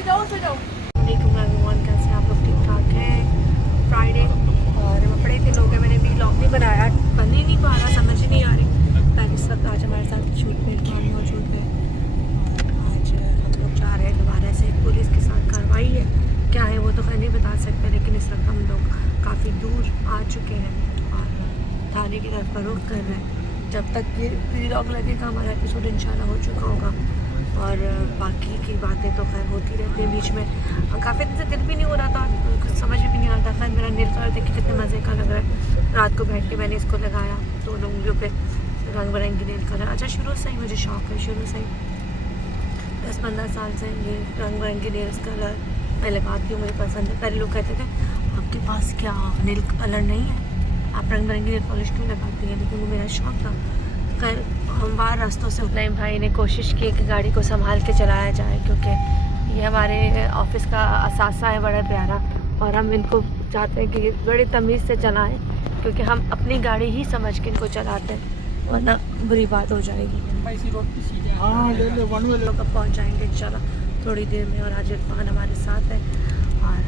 कैसे आप लोग? ठीक ठाक हैं? फ्राइडे और बड़े दिन हो गए मैंने भी व्लॉग नहीं बनाया, बन ही नहीं पा रहा, समझ ही नहीं आ रही। पर इस वक्त आज हमारे साथ शूट में काम मौजूद है। आज हम लोग जा रहे हैं दोबारा से, पुलिस के साथ कार्रवाई है, क्या है वो तो खैर नहीं बता सकते, लेकिन इस वक्त हम लोग काफ़ी दूर आ चुके हैं और थाने की तरफ का रुख कर रहे हैं। जब तक ये व्लॉग लगेगा हमारा एपिसोड इंशाल्लाह हो चुका होगा और बाकी की बातें तो खैर होती रहती है बीच में। काफ़ी दिन से दिल भी नहीं हो रहा था, कुछ समझ भी नहीं आ रहा था। खैर मेरा नेल कलर देखिए कितने मज़े का लग रहा है। रात को बैठ के मैंने इसको लगाया, दोनों उंगलियों पे रंग बिरंगी नेल कलर। अच्छा, शुरू से ही मुझे शौक़ है, शुरू से ही 10-15 साल से ये रंग बिरंगी नेल्स कलर मैं लगाती हूँ, मुझे पसंद है। पहले लोग कहते थे आपके पास क्या नेल कलर नहीं है, आप रंग बिरंगी नेल पॉलिश क्यों लगाती हैं, लेकिन वो मेरा शौक़ था। खैर हमवार रास्तों से नईम भाई ने कोशिश की कि गाड़ी को संभाल के चलाया जाए, क्योंकि ये हमारे ऑफिस का असासा है बड़ा प्यारा, और हम इनको चाहते हैं कि बड़े तमीज़ से चलाएं, क्योंकि हम अपनी गाड़ी ही समझ के इनको चलाते हैं, वरना बुरी बात हो जाएगी। हाँ लोग अब पहुँच जाएंगे इंशाल्लाह थोड़ी देर में। और आज इरफान हमारे साथ है और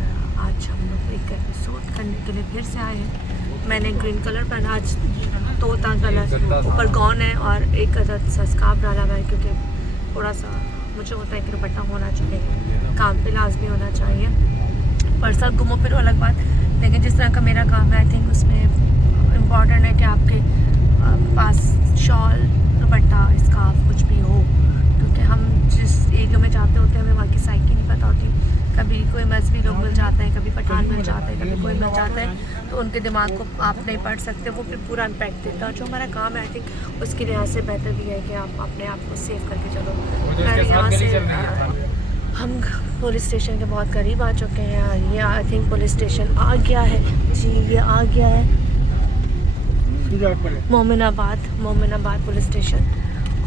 आज हम लोग एक एपिसोड करने के लिए फिर से आए हैं। मैंने ग्रीन कलर पहना, आज तोता कलर, ऊपर गॉन है और एक अदद सा स्कार्फ डाला हुआ है, क्योंकि थोड़ा सा मुझे होता है कि दुपट्टा होना चाहिए, काम पे लाजमी होना चाहिए। पर सब घूमो फिरो अलग बात, लेकिन जिस तरह का मेरा काम है आई थिंक उसमें इम्पॉर्टेंट है कि आपके पास शॉल, दुपट्टा, स्कार्फ कुछ भी हो, क्योंकि हम जिस एरिया में जाते होते हैं हमें वहाँ की साइकी नहीं पता होती। कभी कोई मजहबी लोग मिल जाते हैं, कभी पठान मिल जाते हैं, कभी कोई मिल जाता है, तो उनके दिमाग को आप नहीं पढ़ सकते, वो फिर पूरा इम्पैक्ट देता है। जो हमारा काम है आई थिंक उसके लिहाज से बेहतर भी है कि आप अपने आप को सेव करके चलो। यहाँ से हम पुलिस स्टेशन के बहुत करीब आ चुके हैं। ये आई थिंक पुलिस स्टेशन आ गया है जी, ये आ गया है मोमिनाबाद पुलिस स्टेशन।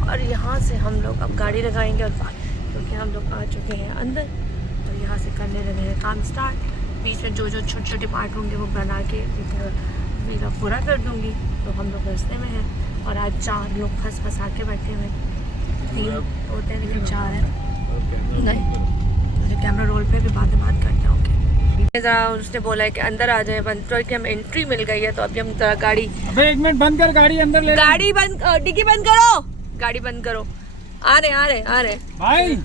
और यहाँ से हम लोग अब गाड़ी लगाएंगे और क्योंकि हम लोग आ चुके हैं अंदर, तो यहाँ से करने लगे हैं काम स्टार्ट। बीच में जो छोटे छोटे पार्ट होंगे वो बना के वीडियो पूरा कर दूँगी। तो हम लोग रास्ते में हैं और आज 4 लोग फंसा के बैठे हुए, 3 होते हैं लेकिन 4 हैं। नहीं कैमरा रोल पे भी बात करते हैं। ओके ज़रा उसने बोला है कि अंदर आ जाए, बंद तो कि हम एंट्री मिल गई है, तो अभी हम ज़रा गाड़ी, एक मिनट बंद कर, गाड़ी अंदर ले, गाड़ी बंद, डिग्गी बंद करो, गाड़ी बंद करो। आ रहे भाई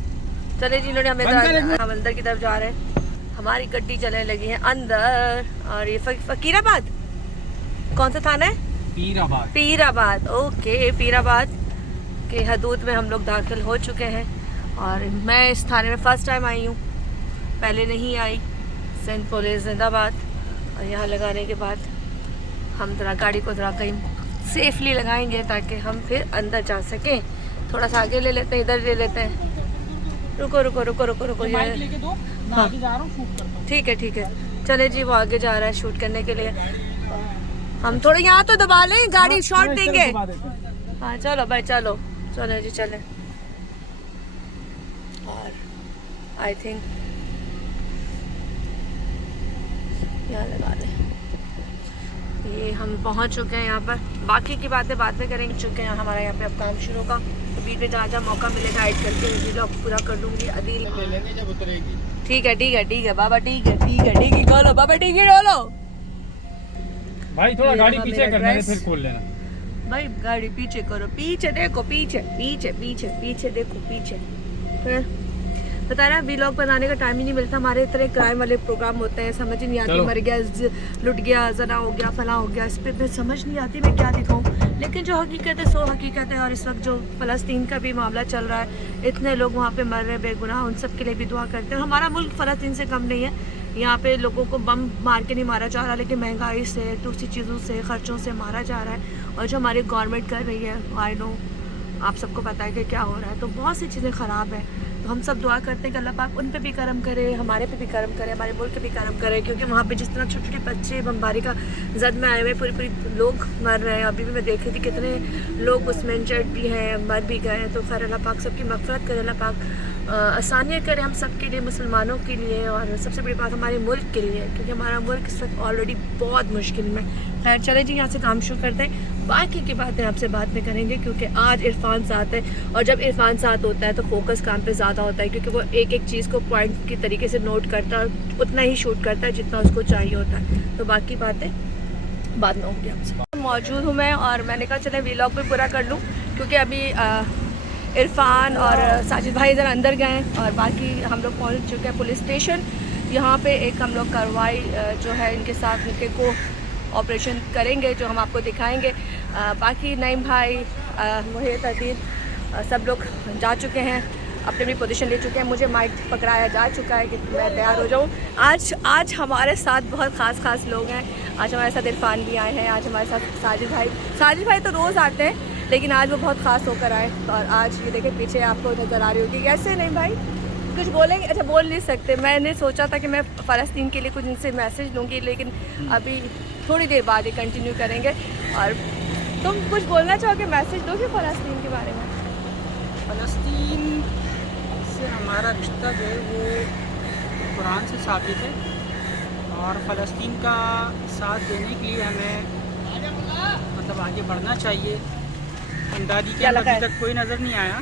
चले जी, इन्होंने हमें हम अंदर की तरफ जा रहे हैं। हमारी गड्डी चलने लगी है अंदर। और ये फकीराबाद कौन सा थाना है? पीराबाद। ओके, पीराबाद के हदूद में हम लोग दाखिल हो चुके हैं। और मैं इस थाने में फ़र्स्ट टाइम आई हूँ, पहले नहीं आई। सिंध पुलिस जिंदाबाद। और यहाँ लगाने के बाद हम ज़रा गाड़ी को ज़रा कहीं सेफली लगाएंगे ताकि हम फिर अंदर जा सकें। थोड़ा सा आगे ले लेते हैं, इधर ले लेते हैं। रुको हाँ ठीक है चले जी, वो आगे जा रहा है शूट करने के लिए। हम थोड़े यहाँ तो दबा लें, गाड़ी शॉट देंगे। हाँ चलो भाई, चलो जी चले। और आई थिंक यहाँ लगा लें। ये हम पहुँच चुके हैं यहाँ पर, बाकी की बातें बाद में करेंगे, चुके हैं हमारा यहाँ पे अब काम शुरू का। तो बीच में जहाँ मौका मिलेगा ऐड करके व्लॉग पूरा कर दूँगी। अदील ठीक है बाबा, ठीक है खोलो बाबा, ठीक है डोलो भाई, थोड़ा गाड़ी पीछे करना है फिर खोल लेना भाई, गाड़ी पीछे करो, पीछे देखो, पीछे देखो, पीछे। बता रहा व्लॉग बनाने का टाइम ही नहीं मिलता। हमारे इतने क्राइम वाले प्रोग्राम होते हैं, समझ ही नहीं आती, मर गया, लुट गया, जना हो गया, फला हो गया, इस पर समझ नहीं आती मैं क्या दिखाऊं। लेकिन जो हकीकत है सो हकीकत है। और इस वक्त जो फ़लस्तीन का भी मामला चल रहा है, इतने लोग वहाँ पे मर रहे हैं बेगुनाह, उन सब के लिए भी दुआ करते हैं। हमारा मुल्क फ़लस्तीन से कम नहीं है, यहाँ पे लोगों को बम मार के नहीं मारा जा रहा, लेकिन महंगाई से, दूसरी चीज़ों से, ख़र्चों से मारा जा रहा है। और जो हमारी गवर्नमेंट कर रही है, आई नो आप सबको पता है कि क्या हो रहा है, तो बहुत सी चीज़ें ख़राब हैं। तो हम सब दुआ करते हैं कि अल्लाह पाक उन पे भी करम करे, हमारे पे भी करम करे, हमारे मुल्क पे भी करम करे, क्योंकि वहाँ पे जिस तरह छोटे छोटे बच्चे बमबारी का जद में आए हुए, पूरी लोग मर रहे हैं। अभी भी मैं देख रही थी कितने लोग उसमें इंजर्ड भी हैं, मर भी गए हैं। तो खैर अल्लाह पाक सबकी मग़फ़िरत करे, अल्लाह पाक आसानियाँ करे हम सब के लिए, मुसलमानों के लिए, और सबसे बड़ी बात हमारे मुल्क के लिए, क्योंकि हमारा मुल्क इस वक्त ऑलरेडी बहुत मुश्किल में। खैर चले जी, यहाँ से काम शुरू करते हैं। बाकी की बातें आपसे बाद में करेंगे, क्योंकि आज इरफान साथ है, और जब इरफान साथ होता है तो फोकस काम पे ज़्यादा होता है, क्योंकि वो एक एक चीज़ को पॉइंट की तरीके से नोट करता है, उतना ही शूट करता है जितना उसको चाहिए होता है। तो बाकी बातें बाद में होंगी आपसे। मौजूद हूँ मैं, और मैंने कहा चले व्लॉग भी पूरा कर लूँ, क्योंकि अभी इरफान और साजिद भाई इधर अंदर गए हैं, और बाकी हम लोग पहुँच चुके हैं पुलिस स्टेशन। यहाँ पे एक हम लोग कार्रवाई जो है इनके साथ इनके को ऑपरेशन करेंगे, जो हम आपको दिखाएंगे। बाकी नईम भाई, मोहित, अदील सब लोग जा चुके हैं, अपनी अपनी पोजीशन ले चुके हैं। मुझे माइक पकड़ाया जा चुका है कि मैं तैयार हो जाऊँ। आज हमारे साथ बहुत ख़ास लोग हैं। आज हमारे साथ इरफान भी आए हैं, आज हमारे साथ साजिद भाई तो रोज़ आते हैं, लेकिन आज वो बहुत ख़ास होकर आए। और आज ये देखें पीछे आपको नज़र आ रही होगी। कैसे नहीं भाई, कुछ बोलेंगे? अच्छा, बोल नहीं सकते। मैंने सोचा था कि मैं फ़लस्तीन के लिए कुछ इनसे मैसेज लूँगी, लेकिन अभी थोड़ी देर बाद ही कंटिन्यू करेंगे। और तुम कुछ बोलना चाहोगे, मैसेज दोगे फ़लस्तीन के बारे में? फ़लस्तीन से हमारा रिश्ता जो है वो कुरान से साबित है, और फ़लस्तीन का साथ देने के लिए हमें मतलब आगे बढ़ना चाहिए। इमदादी के अभी तक कोई नज़र नहीं आया,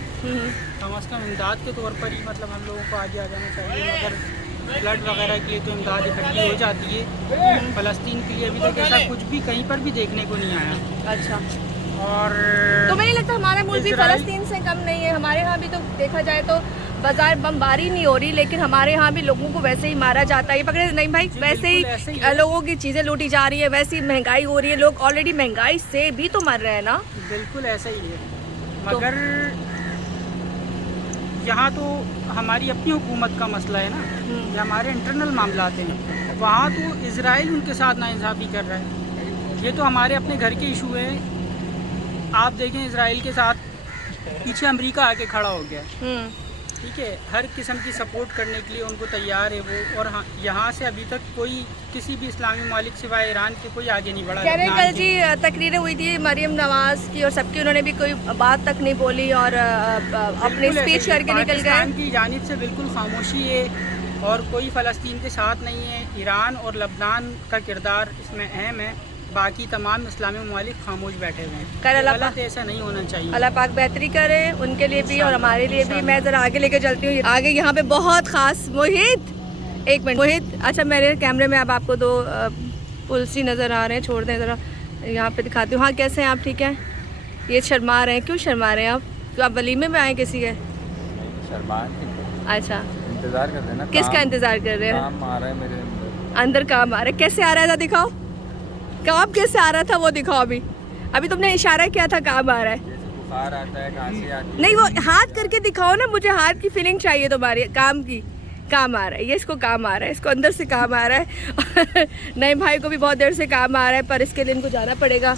कम अज़ कम इमदाद के तौर पर ही मतलब हम लोगों को आगे आ जाना चाहिए। मगर ब्लड वगैरह के लिए तो इमदाद इकट्ठी हो जाती है, फ़लस्तीन के लिए अभी तक ऐसा कुछ भी कहीं पर भी देखने को नहीं आया। अच्छा, और तो मुझे लगता है हमारा मुल्क भी फ़लस्तीन से कम नहीं है। हमारे यहाँ भी तो देखा जाए तो बाजार बमबारी नहीं हो रही, लेकिन हमारे यहाँ भी लोगों को वैसे ही मारा जाता है। पकड़े नहीं भाई, वैसे ही लोगों की चीज़ें लूटी जा रही है, वैसे ही महंगाई हो रही है। लोग ऑलरेडी महंगाई से भी तो मर रहे हैं ना। बिल्कुल ऐसा ही है, मगर यहाँ तो हमारी अपनी हुकूमत का मसला है ना, ये हमारे इंटरनल मामलात हैं। वहाँ तो इजराइल उनके साथ नाइंसाफ़ी कर रहा है, ये तो हमारे अपने घर के इशू है। आप देखें इजराइल के साथ पीछे अमेरिका आके खड़ा हो गया, ठीक है, हर किस्म की सपोर्ट करने के लिए उनको तैयार है वो। और हाँ, यहाँ से अभी तक कोई किसी भी इस्लामी ममालिक सिवाय ईरान के कोई आगे नहीं बढ़ा। कह रहे कल जी तकरीरें हुई थी मरियम नवाज की और सबकी, उन्होंने भी कोई बात तक नहीं बोली और अपनी स्पीच करके निकल गए। पाकिस्तान की जानिब से बिल्कुल खामोशी है, और कोई फ़लस्तीन के साथ नहीं है। ईरान और लबनान का किरदार इसमें अहम है, बाकी तमाम इस्लामी ममालिक खामोश बैठे हुए हैं। गलत ऐसा नहीं होना चाहिए। अल्लाह पाक बेहतरी करे उनके लिए भी और हमारे लिए भी। मैं ज़रा आगे लेके चलती हूँ। आगे यहाँ पे बहुत ख़ास मोहित, एक मिनट मोहित, अच्छा मेरे कैमरे में अब आपको दो पुलसी नज़र आ रहे हैं, छोड़ दें ज़रा, यहाँ पे दिखाती हूँ। हाँ, कैसे हैं आप? ठीक है। ये शर्मा रहे हैं, क्यों शर्मा रहे हैं आप? तो आप वलीमे में आए किसी के? अच्छा, इंतजार कर रहे हैं ना। किसका इंतज़ार कर रहे हैं? काम आ रहा है मेरे अंदर काम आ रहा है। कैसे आ रहा था, दिखाओ काम कैसे आ रहा था, वो दिखाओ। अभी तुमने इशारा किया था काम आ रहा है। बुखार आता है, खांसी आती है। नहीं, वो हाथ करके दिखाओ ना, मुझे हाथ की फीलिंग चाहिए तुम्हारी। काम की, काम आ रहा है, ये इसको काम आ रहा है, इसको अंदर से काम आ रहा है। नए भाई को भी बहुत देर से काम आ रहा है, पर इसके लिए इनको जाना पड़ेगा।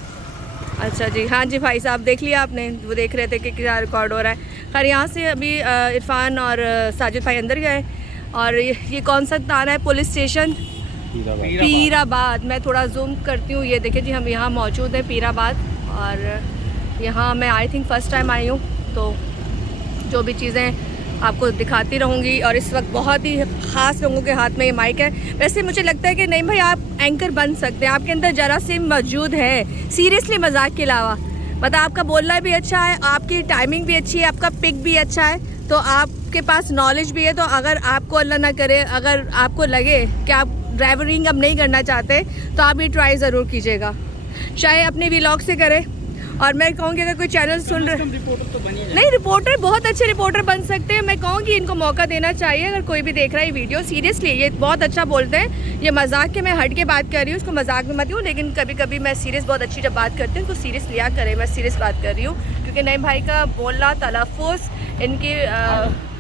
अच्छा जी, हाँ जी भाई साहब, देख लिया आपने? वो देख रहे थे कि क्या रिकॉर्ड हो रहा है। खैर, यहाँ से अभी इरफान और साजिद भाई अंदर गए, और ये कौन सा थाना है? Police station Pirabad. मैं थोड़ा जूम करती हूँ। ये देखिए जी, हम यहाँ मौजूद हैं पीराबाद, और यहाँ मैं I think first time I हूँ, तो जो भी चीज़ें आपको दिखाती रहूँगी। और इस वक्त बहुत ही ख़ास लोगों के हाथ में ये माइक है। वैसे मुझे लगता है कि नहीं भाई, आप एंकर बन सकते हैं, आपके अंदर जरासीम मौजूद है, सीरियसली, मजाक के अलावा। मतलब आपका बोलना भी अच्छा है, आपकी टाइमिंग भी अच्छी है, आपका पिक भी अच्छा है, तो आपके पास नॉलेज भी है। तो अगर आपको अल्लाह ना करे, अगर आपको लगे कि आप ड्राइवरिंग अब नहीं करना चाहते, तो आप ये ट्राई ज़रूर कीजिएगा, चाहे अपने व्लॉग से करें। और मैं कहूँगी अगर कोई चैनल सुन रहे, रिपोर्टर तो बनी है। नहीं, रिपोर्टर बहुत अच्छे रिपोर्टर बन सकते हैं। मैं कहूँगी इनको मौका देना चाहिए। अगर कोई भी देख रहा है वीडियो, सीरियसली ये बहुत अच्छा बोलते हैं। ये मजाक के मैं हट के बात कर रही हूँ, उसको मजाक में मत हूँ, लेकिन कभी कभी मैं सीरियस बहुत अच्छी जब बात करती हूँ तो सीरियस लिया करें। मैं सीरियस बात कर रही हूँ, क्योंकि नए भाई का बोलना, तलफ़ुज़, इनकी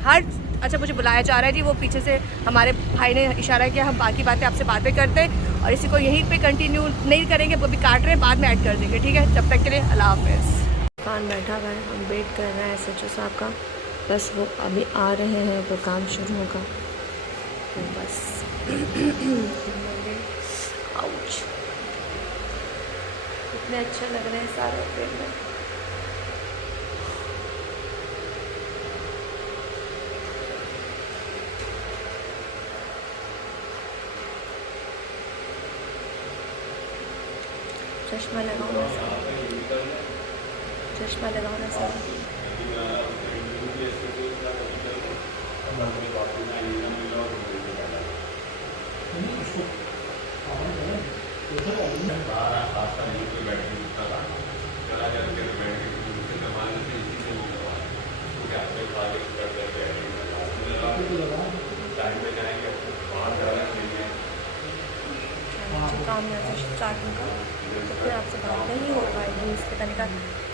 हर, अच्छा मुझे बुलाया जा रहा है जी, वो पीछे से हमारे भाई ने इशारा किया। हम बाकी बातें आपसे बातें करते हैं, और इसी को यहीं पे कंटिन्यू नहीं करेंगे, वो भी काट रहे हैं, बाद में ऐड कर देंगे, ठीक है? जब तक के लिए अल्लाह हाफ़िज़। कान बैठा हुआ है, हम वेट कर रहे हैं SHO साहब का, बस वो अभी आ रहे हैं तो काम शुरू होगा, तो बस। आउच, इतने अच्छे लग रहे हैं सारे पेड़ में। चश्मा लगाऊंगा। चश्मा लगाना सर। काम यहाँ से स्टार्टिंग का, तो फिर आपसे बात नहीं हो पाएगी, इसके तरीके का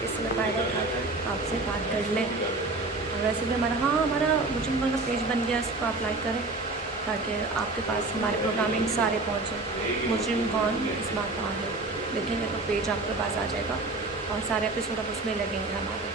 इसमें फ़ायदा उठाकर आपसे बात कर लें। और वैसे भी हमारा मुझे का पेज बन गया, इसको आप लाइक करें ताकि आपके पास हमारे प्रोग्रामिंग सारे पहुँचे। मुजरिम कौन इस बात का है, देखेंगे तो पेज आपके पास आ जाएगा और सारे एपिसोड अब उसमें लगेंगे हमारे।